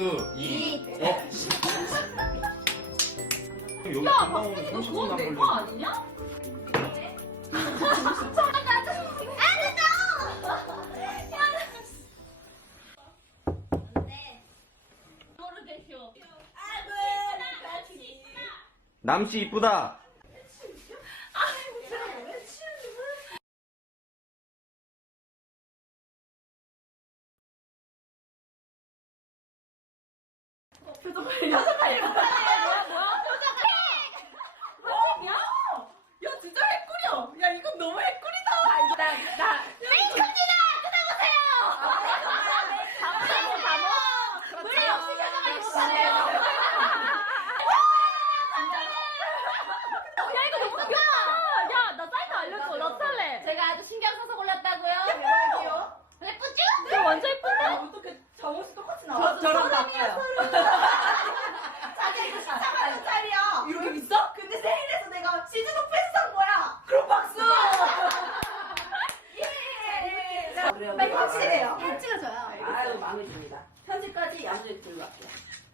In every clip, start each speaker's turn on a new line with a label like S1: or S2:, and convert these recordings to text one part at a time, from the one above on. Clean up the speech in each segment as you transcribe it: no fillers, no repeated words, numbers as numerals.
S1: 2, 1.
S2: 여기
S3: 야,
S2: 금방
S3: 박수 이거
S2: 30분
S3: 그건 내
S2: 안
S3: 거
S2: 걸려.
S3: 아니냐?
S2: 남씨 이쁘다.
S3: 표정 관리 표정 관리 뭐야 표정 관리 야 진짜 핵꿀이야 야 이건 너무 핵꿀이다 나 메이크업이다 뜯어보세요 바보 물 없이 표정 관리 못하네요 야 이거 너무 귀엽다 야나 사이트 알려줘 나 살래 제가 아주 신경 써서 골랐다고요 대박이요 예쁘죠? 이거 완전 예쁜데? 어떻게 저옷이 똑같이 나왔어? 저랑 바꿔요
S4: 자기 이거 14만원짜리야. 이렇게 비싸? 근데 세일해서 내가 시즌 오프에서 산 거야. 그럼 박수. 예. 빨리 확실해요.
S3: 찍어줘요.
S4: 아유 마음에 듭니다. 편집까지 양주에 들고 갈게요.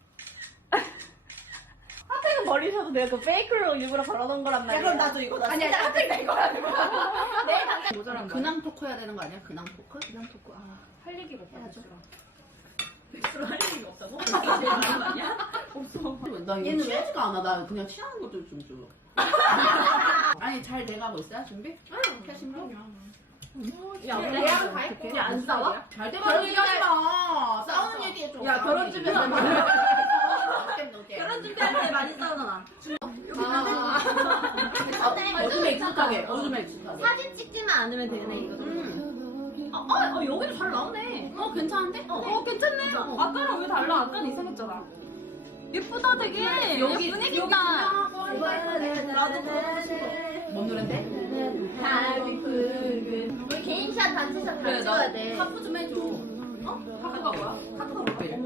S3: 핫팩은 버리셔도 돼요. 그 페이크로 일부러 걸어놓은 거란 말이에요.
S4: 그럼 나도 이거 나
S3: 아니야,
S4: 진짜
S3: 핫팩 나 이거라는 거. 내일 당장
S5: 모자란 근황 토크 해야 되는 거 아니야? 근황 토크?
S3: 그냥 토크. 할 얘기가 없다.
S5: 해야죠.
S3: 백수로 할 얘기가 없다고? 그게 제일 많은 거 아니야?
S5: 나 이거 취하지가 않아. 나 그냥 취하는 것들 좀 줘. 아니 잘 돼가고 있어요? 준비? 응. 캐신 거?
S3: 야,
S4: 예약은 다 했고.
S3: 야, 안 싸워?
S5: 잘 돼가는 얘기하지 마. 싸우는 얘기 해줘.
S3: 야, 결혼 준비할 때
S5: 결혼
S3: 준비할 때 많이 싸우잖아.
S5: 어둠에 익숙하게. 어둠에 익숙하게.
S3: 사진 찍지만 않으면 되네, 이거. 여기도 잘 나오네.
S5: 괜찮은데?
S3: 괜찮네. 아까랑 왜 달라? 아까는 이상했잖아. 예쁘다, 되게.
S5: 여기
S3: 분위기다.
S4: 나도 그러고 싶어.
S5: 뭔 노랜데?
S3: 우리 개인샷, 단체샷 다 찍어야 돼.
S5: 하프 좀 해줘. 하프가 뭐야? 하프가 뭐야?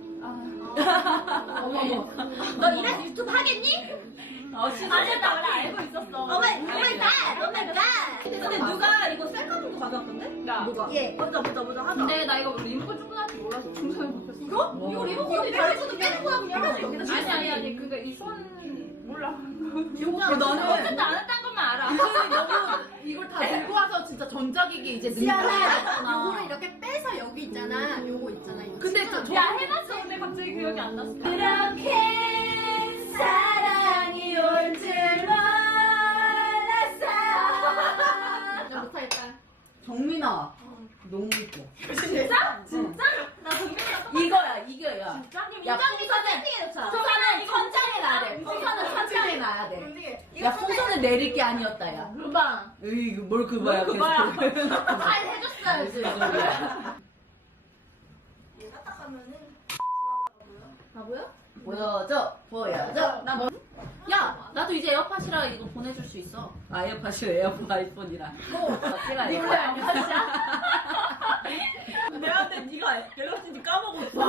S3: 어머머. 너 이래서 유튜브 하겠니? 아니, 나 원래 알고 있었어. 오마이갓! 근데 누가 이거 셀카봉도 가져왔던데? 야.
S4: 뭐가?
S3: 예. 보자, 하자. 근데 나 이거 리모컨 충분할 줄 몰라서 중성에 바뀌었어. 이거 리모컨이 달고도 깨는 거야, 그냥. 아니. 그니까 이 손, 몰라.
S4: 너는
S3: 어쨌든 안 했다는 것만 알아.
S5: 이걸 다 들고 와서 진짜 전자기기 이제
S6: 시아나 요거를 이렇게 빼서 여기 있잖아. 요거 있잖아. 이거
S5: 근데
S6: 찢어서.
S3: 야, 해놨어. 근데 갑자기 기억이 안 났어. 그렇게 사랑이 올 줄 몰랐어.
S6: 나 못하겠다.
S5: 정민아. 너무 이뻐.
S3: 진짜? 나 정민이가
S5: 이거야.
S3: 진짜?
S5: 야,
S3: 이정민이가 세팅해놓자. 풍선은 천장에 놔야 돼. 풍선은 천장에 놔야 돼.
S4: 근데
S5: 야, 풍선을 내릴 게 아니었다, 야.
S3: 금방.
S5: 에이, 뭘 그거야.
S3: 그거야.
S5: 계속.
S3: 잘 해줬어야지.
S5: 무슨 소리야.
S4: 얘가 딱 하면은
S3: 바보야?
S5: 보여줘. 나 뭐? 야, 나도 이제 에어팟이라 이거 보내줄 수 있어. 아, 에어팟이라 에어팟 아이폰이라. 제가
S3: 니꺼 양파시야? 내한테 니가 연락진지 까먹었어.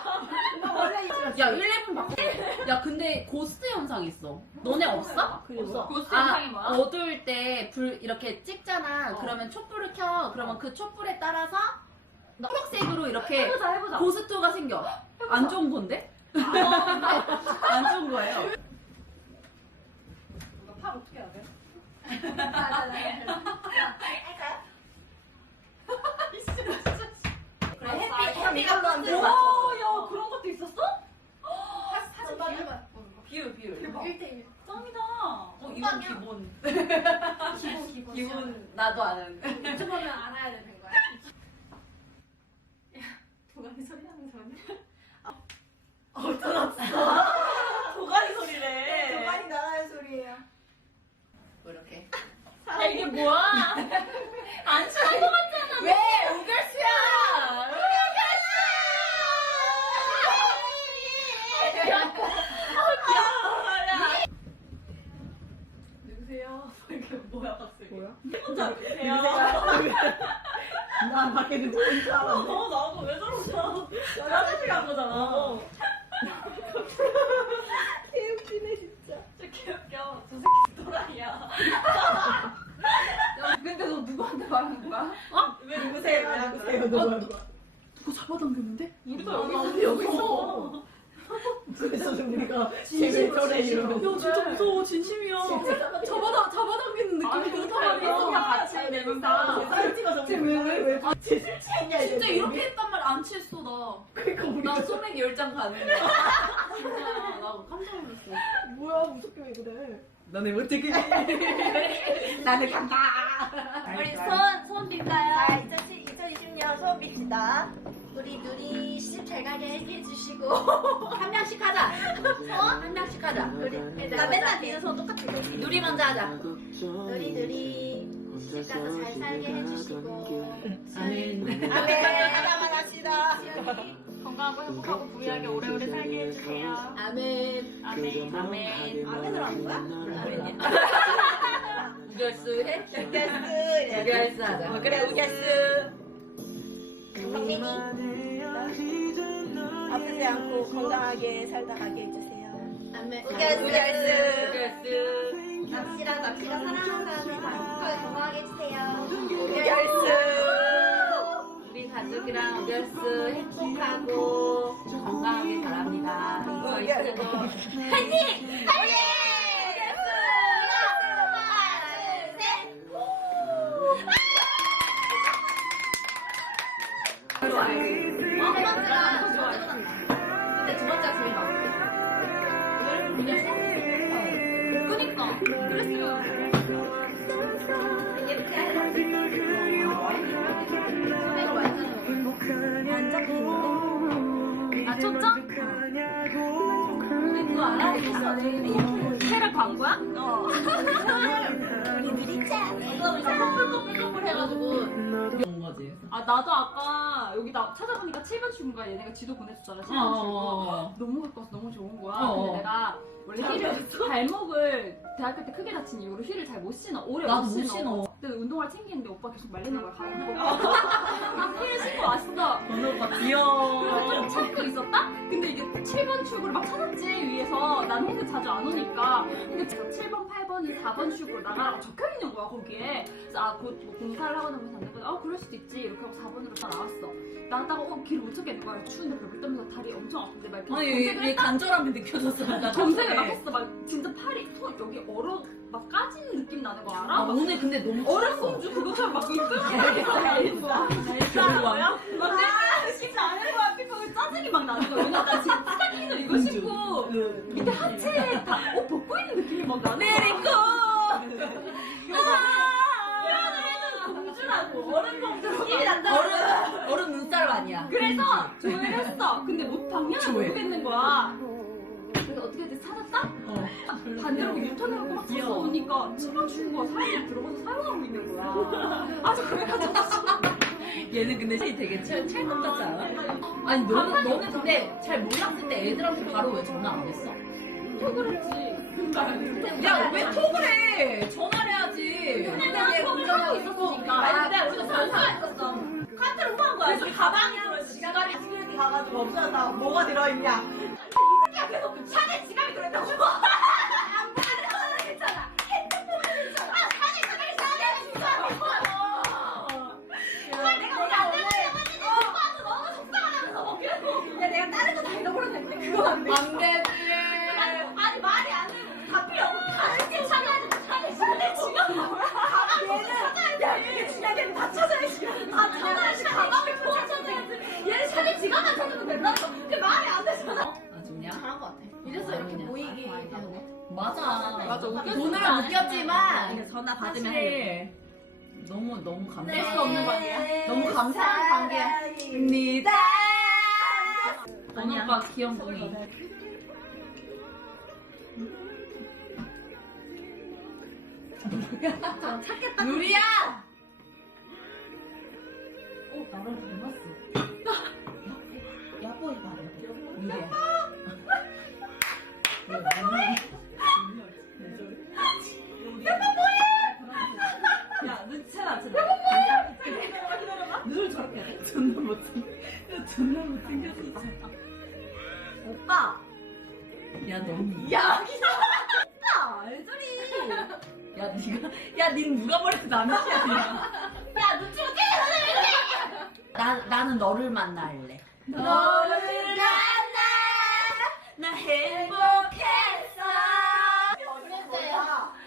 S5: 야, 11 바꿔. 야, 근데 고스트 현상 있어. 너네 없어?
S3: 없어. 고스트
S5: 아,
S3: 영상이 뭐야?
S5: 어두울 때 불 이렇게 찍잖아. 그러면 촛불을 켜. 그러면 그 촛불에 따라서 초록색으로 이렇게
S3: 해보자.
S5: 고스트가 생겨. 안 좋은 건데? 안 좋은 거예요.
S3: 팔 어떻게 해야 돼?
S4: 그래 해피가 또
S3: 야, 그런 것도 있었어?
S6: 사진 봐봐.
S5: 비율.
S6: 1대1.
S3: 짱이다.
S5: 이건 기본.
S6: 기본.
S5: 기본 나도 아는.
S6: 유튜버면 알아야 되는 거야.
S3: 도가니 소리 나는 사람.
S4: 도가니 소리래. 도가니 나가는 소리예요.
S5: 뭐 이렇게.
S3: 야, 이게 뭐야? 안 친한 거 같잖아.
S5: 왜? 우결수야!
S3: 누구세요? 이게 뭐야, 갑자기?
S5: 뭐야?
S3: 혼자 누구세요?
S4: 난 밖에 누구 있는 줄 알았네.
S3: 나도 왜 저러냐. 화장실 간 거잖아.
S4: 개웃기네 진짜.
S3: 진짜 개웃겨. 저 새끼 또라이야.
S5: 야, 근데 너 누구한테 말하는 거야?
S4: 왜 누구세요? 왜 누구세요? 누구?
S5: 누구 잡아당겼는데?
S3: 우리도
S5: 여기서.
S4: 그래서 우리가
S5: 진심으로
S4: 이러면서.
S5: 야, 진짜 무서워. 진심이야. 잡아당기는 느낌이 든단 말이야.
S3: 같이 내면서.
S4: 사진 찍어서 왜 제술 취했냐
S5: 진짜 이렇게 했단 말 안 취했어, 나.
S4: 그러니까 우리
S5: 나 소맥 10잔 가는. 진짜, 나 깜짝 놀랐어.
S4: 뭐야 무섭게 왜 그래?
S5: 너네 어떻게
S4: 나는 간다.
S3: 우리 손 빌까요?
S4: 자 2020년 수업 빕시다.
S6: 우리 누리 시집 잘 가게 해주시고
S5: 한 명씩 하자. 한 명씩 하자.
S4: 나 맨날 니네 손 똑같아.
S5: 누리 먼저 하자.
S6: 누리 시집 가서 잘 살게 해주시고
S5: 아멘.
S4: 아멘. 하나만 합시다.
S3: 건강하고 행복하고 부유하게 오래오래 살게 해주세요.
S6: 아멘.
S3: 아멘.
S5: 아멘.
S4: 아멘으로 하는 거야?
S5: 아멘이야. 우결수 해?
S4: 우결수.
S5: 우결수 하자.
S4: 그래 우결수. 성민이 아프지 않고 건강하게 살다 가게 해주세요.
S6: 아멘.
S4: 우결수.
S5: 우결수.
S6: 납치랑 사랑하는 사람들 다 행복하게 건강하게 해주세요.
S4: 우결수.
S5: 우리 가족이랑 우결수 행복하고 건강하게 자랍니다. 저희 친구.
S4: 화이팅!
S5: 근데 두 번째가 제일 많아. 오늘 그냥 생각했어.
S3: 그니까. 그랬으면. 아, 초점?
S5: 우리 그거 알아?
S3: 캐럴 광고야?
S4: 우리 누리짱.
S5: 이거는 커플 해가지고 온 거지.
S3: 아, 나도 아까 여기 나 찾아보니까 7번 출구가 얘네가 지도 보냈었잖아. 7번 출구. 너무 가까워서 너무 좋은 거야. 근데 내가 원래 힐을 발목을 대학교 때 크게 다친 이후로 힐을 잘 못 신어. 오래
S5: 나도
S3: 못
S5: 못
S3: 신어.
S5: 신어.
S3: 근데 운동화를 챙기는데 오빠 계속 말리는 거야. 가는 힐 신고 왔어.
S5: 오늘 오빠 귀여워.
S3: 그래서 좀 참고 있었다? 근데 이게 7번 출구를 막 찾았지 위에서. 난 힐도 자주 안 오니까. 근데 7번, 8번이 4번 출구로 나가라고 적혀있는 거야 거기에. 그래서 아, 곧 뭐 공사를 하거나 뭐 봤는데 그럴 수도 있지. 이렇게 하고 4번으로 다 나왔어. 나왔다가 길을 못 찾겠는 거야. 추운데 별불 떠면서 다리 엄청 아픈데 막 이렇게
S5: 아니
S3: 검색을
S5: 얘
S3: 했다?
S5: 간절함이 느껴졌어. 나
S3: 검색을 막
S5: 깜짝이야.
S3: 했어. 막 진짜 팔이 여기 얼어 막 까지는 느낌 나는 거 알아?
S5: 아,
S3: 막
S5: 오늘 근데 너무
S3: 얼음공주 그것처럼 막 이끌고 막
S5: 별로야.
S3: 막 내가 진짜 안 해고 앞에 짜증이 막 나는 거야. 왜냐면 나 지금 스타킹을 이거 신고 밑에 하체에 다 옷 벗고 있는 느낌이 막 나는 거야.
S5: 메리코.
S3: 공주라고 얼음공주로
S5: 얼음 눈살 아니야.
S3: 그래서 조회를 했어. 근데 못 당연히
S5: 조회.
S3: 모르겠는 거야. 그래서 어떻게 해서 찾았다? 반대로 유턴을 하고 막 찾아 오니까 7번 출구가 사람들이 들어가서 사용하고 있는 거야. 아주 그래가지고
S5: 얘는 근데 되게 찰떡 같지 않아? 아니 너는 근데 잘 몰랐을 때 애들한테 바로 왜 전화 안 했어?
S3: 톡을 했지.
S5: 야 왜 톡을 해? 전화를 해야지.
S3: 내가 톡을 하고 있었으니까.
S4: 아니,
S3: 내가
S4: 우리가
S3: 전화가 있었어.
S4: 카트를 후한 거야. 그래서 가방에 지갑이 시큐리티 가가지고 없어졌다. 뭐가 들어있냐? 이 새끼가 계속 샤넬 지갑이 들어있다고. 안 보내는 괜찮아. 핸드폰은 괜찮아. 샤넬 지갑이 정말 내가 우리 안 되는 오빠도 너무 속상하다면서 계속. 야 내가 다른 거 다 잃어버렸는데 그거 안 돼.
S5: 안 되지.
S4: 아니 말이 안 되고 다 필요 없고 다른 게 찾아야지. 샤넬 지갑 뭐야? 가방 얘는 야 이게 중요한 다 찾아야지. 다 찾아야지. 가방을 보아 찾아야지. 얘는 샤넬 지갑만 찾으면 된다는 거. 그게 말이 안 되잖아.
S5: 아주 그냥
S6: 잘한 것 같아. 이래서 이렇게 보이게 되는 거.
S5: 맞아.
S3: 맞아, 웃겼지.
S5: 돈을 웃겼지만
S4: 전화
S5: 사실 너무 감사한
S3: 뗄수 없는 관계야?
S5: 너무 감사한 관계입니다.
S3: 언니 오빠 귀염둥이.
S5: 누리야. 나랑 닮았어. 야뽀이 말이야. 누리야.
S3: 야, 눈치채나 안 채나?
S5: 눈을 저렇게 해. 존나 못생겼어.
S4: 오빠.
S5: 야 너무.
S4: 야 오빠 알소리.
S5: 니 누가 버려도 남친이야.
S4: 야 눈치 못 채.
S5: 나는 너를 만날래.
S4: 너를 만나 나 행복했어.
S6: 어땠어요?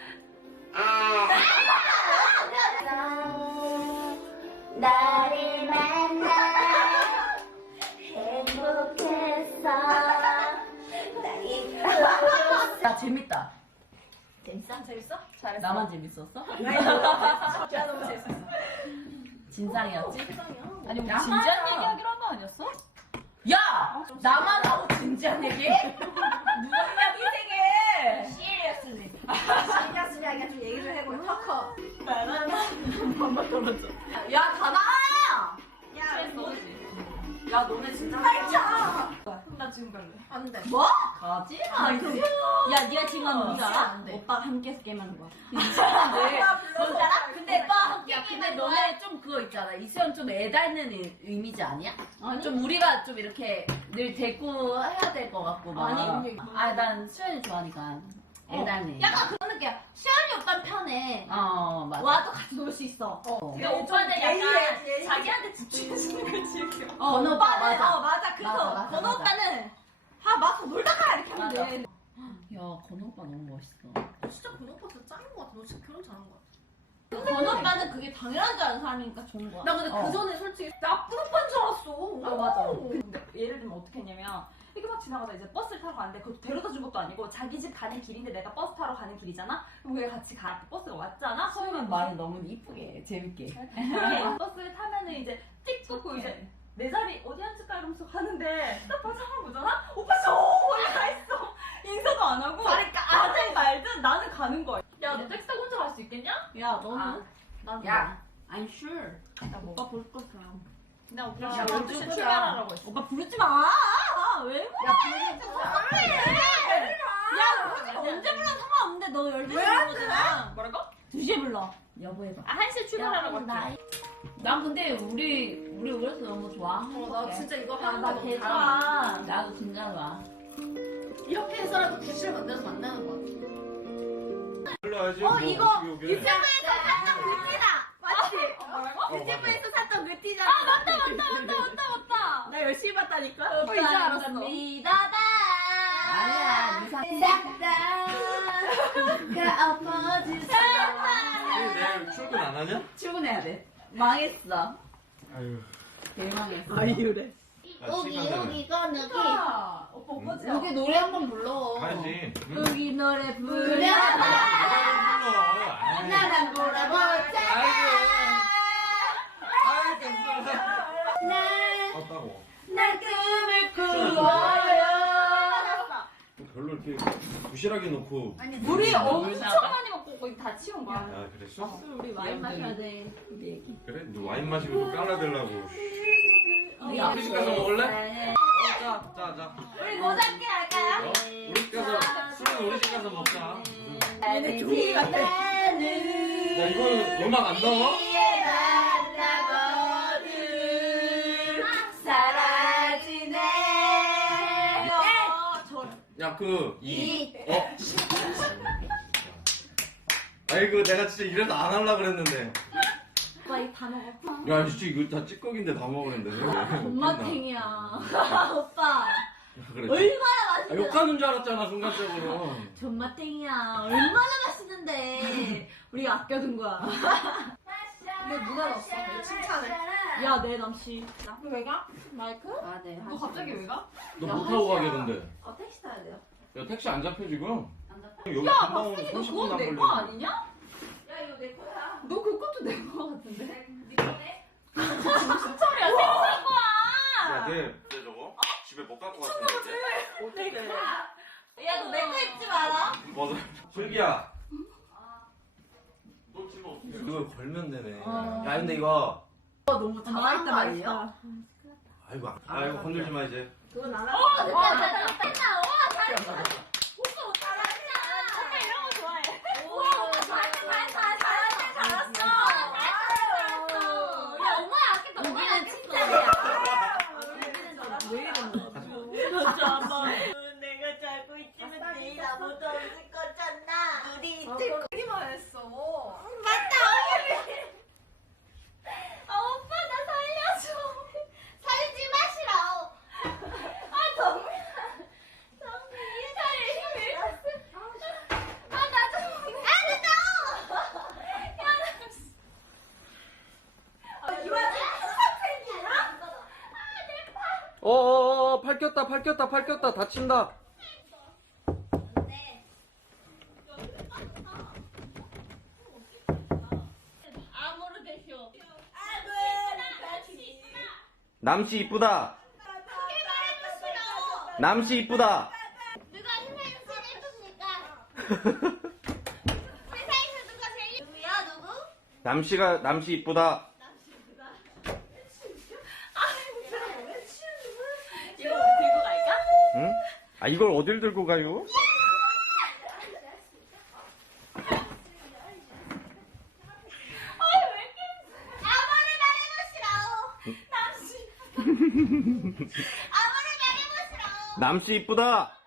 S4: 나를 만나 행복했어.
S5: 야 재밌다.
S4: 재밌어?
S6: 잘했어.
S5: 나만 재밌었어?
S6: 제가 너무 재밌었어.
S5: 진상이었지?
S3: 아니 우리
S5: 야마야.
S3: 진지한 얘기하기로 한 거 아니었어?
S5: 야! 나만 하고 진지한 얘기? 누구야 희생해?
S4: 시리어스리.
S6: 시리어스 이야기가 좀 얘기 좀 해보요. 터커.
S5: 야 가나!
S6: 야,
S5: 야 너네 진짜
S3: 나 지금 갈래.
S6: 안 돼.
S5: 뭐? 가지 마.
S3: 야 네가 지금 하는 뭔지 알아?
S6: 안 돼.
S3: 오빠가 함께해서 게임하는 거야.
S5: 뭔지 알아? 근데 야 근데 너네 좀 그거 있잖아. 이수연 좀 애달는 이미지 아니야?
S3: 아니.
S5: 좀 우리가 좀 이렇게 늘 데리고 해야 될 것 같고 막.
S3: 아니.
S5: 난 수연이 좋아하니까 애달네.
S4: 약간 그런 느낌이야. 시연이 오빠는 편해.
S5: 맞아.
S4: 와도 같이 놀 수 있어.
S3: 근데 오빠는 약간 자기한테 집중해주는 걸 즐겨.
S5: 건우 오빠
S4: 오빠는
S5: 맞아.
S4: 맞아. 그래서
S5: 맞아,
S4: 건우
S5: 맞아.
S4: 오빠는 맞고 놀다 가 이렇게 하면
S5: 맞아.
S4: 돼.
S5: 야 건우 오빠 너무 멋있어.
S6: 진짜 그 오빠 진짜 짱인 것 같아. 너 진짜 결혼 잘한 것 같아.
S4: 건우 오빠는 그게 당연한 줄 아는 사람이니까 좋은 거야.
S6: 나 근데
S5: 어.
S6: 그 전에 솔직히 나쁜 오빠인 줄 알았어.
S3: 맞아. 근데 예를 들면 어떻게 했냐면 이렇게 막 지나가다 이제 버스를 타러 가는데 그것도 데려다 준 것도 아니고 자기 집 가는 길인데 내가 버스 타러 가는 길이잖아? 그럼 우리가 같이 가. 버스가 왔잖아?
S5: 수연은 말을 너무 이쁘게 재밌게.
S3: 그러면 버스를 타면은 이제 띡 쏘고 이제 내 자리 어디 앉을까 이러면서 가는데 딱 봐 상을 보잖아? 오빠 저 멀리 가 있어. 인사도 안 하고 가든 말든 나는 가는 거야. 야 너 택시 타고 혼자 갈 수 있겠냐?
S4: 야 너는?
S3: 나는
S5: 야, I'm sure.
S3: 오빠 볼 거야. 나 오빠
S5: 야,
S3: 지금
S5: 부르지
S3: 출발하라고 했어.
S4: 오빠 부르지 마. 왜?
S5: 야,
S4: 야 부르지 언제 불러 상관없는데 너 12시에 부르잖아.
S3: 뭐라고?
S4: 2시에 불러.
S5: 여보 해봐.
S3: 아 1시에 출발하라고 했지.
S5: 난 근데 우리 그래서 너무 좋아.
S6: 나 진짜 이거
S4: 야,
S6: 하는
S4: 나
S6: 거
S4: 개
S6: 너무
S4: 좋아.
S5: 나도 진짜 좋아.
S6: 이렇게 해서라도 구실을 만들어서 만나는 거 같아.
S2: 불러야지.
S4: 이거
S2: 여기.
S4: 유튜브에서 샀던 그 티다. 맞지?
S2: 뭐라고?
S4: 유튜브에서 샀던 그 티잖아.
S3: 맞다.
S4: 나 열심히 봤다니까.
S3: 이제 알았어.
S4: 믿어봐.
S5: 아니야, 이상.
S4: 싹다가 엎어주세요.
S2: 내일 출근 안 하냐?
S5: 출근해야 돼. 망했어.
S2: 아유.
S5: 대망했어.
S4: 아이유래.
S2: 여기 여기
S4: 거누기.
S3: 오빠 오빠지.
S5: 여기 노래 한 번 불러.
S2: 가야지. 응?
S4: 여기 노래
S2: 불러.
S4: 부려봐.
S2: 아이.
S4: 나랑 놀아보자.
S2: 아이 됐어.
S4: 날
S2: 떴다고.
S4: 꿈을 꾸어요.
S2: 별로 이렇게 부실하게 놓고.
S3: 물이 엄청
S5: 놀다가?
S3: 많이 먹고 거의 다 치운 거야.
S2: 아 그랬어?
S4: 우리 와인 마셔야 돼. 우리 애기.
S2: 그래? 너 와인 마시고 또 깔라대려고.
S5: 야,
S2: 우리 집 가서 먹을래? 자.
S4: 우리 모자게 할까요?
S2: 우리 집 가서 술은 우리 집 가서 먹자.
S4: 나는 둘이 만나는
S2: 야 이거 음악 안 나와?
S4: 위에 만나거든 사라지네.
S2: 야 그
S4: 이
S2: 아이고 내가 진짜 이래서 안 하려고 그랬는데.
S4: 오빠 이거 다 먹어.
S2: 야 진짜 이거 다 찌꺼기인데 다 먹으랬는데.
S4: 존맛탱이야. 오빠
S2: 그래.
S4: 얼마나 맛있는데.
S2: 욕하는 줄 알았잖아 순간적으로.
S4: 존맛탱이야. 얼마나 맛있는데. 우리가 아껴둔 거야.
S6: 근데 누가 넣었어? 칭찬을.
S4: 야, 내 남씨.
S3: 왜 가?
S4: 마이크?
S5: 아, 네.
S3: 너 갑자기 왜 가?
S2: 너 못 타고 가겠는데.
S4: 택시 타야 돼요.
S2: 야 택시 안 잡혀 지금?
S5: 안 잡혀?
S2: 여기
S3: 야
S2: 금방 오는
S3: 박승희 너
S2: 30분
S3: 그건
S2: 안
S3: 내
S2: 걸리는데.
S3: 거 아니냐?
S4: 야, 이거 내 거야.
S3: 너 그것도 내 거 같은데?
S4: 네 거네.
S3: 무슨 소리야? 생긴 거야.
S2: 야, 내 저거 집에 못 갖고 갔는데.
S4: 야, 너 내 거 입지 마라.
S2: 맞아. 슬기야. 너 집에 어떻게? 이거 걸면 되네. 야, 근데 이거.
S5: 너무 잘할 때 말이야.
S2: 아이고, 아이고 건들지 마 이제.
S4: 그건 안
S3: 와,
S4: 하고.
S3: 됐다.
S4: 와, 잘했다. 오빠 옷 잘했다. 오빠 이런 거 좋아해. 우와, 오빠 잘했어. 야, 엄마야, 아끼다. 엄마야, 칭찬이야.
S5: 왜 이러는 거야?
S4: 내가 자고 있으면 내일 아무도 없을 거잖아. 우리 이틀
S6: 그리만 했어.
S4: 맞다. 오빠 나 살려줘. 살지 마시라.
S2: 팔 꼈다, 팔 꼈다, 팔 꼈다. 다친다.
S6: 아모르 대쇼.
S2: 남씨 이쁘다. 남씨 이쁘다.
S4: 누가 세상에서 제일 예쁩니까? 세상에서 누가 제일 누구야 누구?
S2: 남씨 이쁘다.
S3: 이거 들고 갈까?
S2: 응? 아, 이걸 어딜 들고 가요?
S4: 아무리 말해보시라오. 남씨. 아무리 말해보시라오.
S2: 남씨 이쁘다.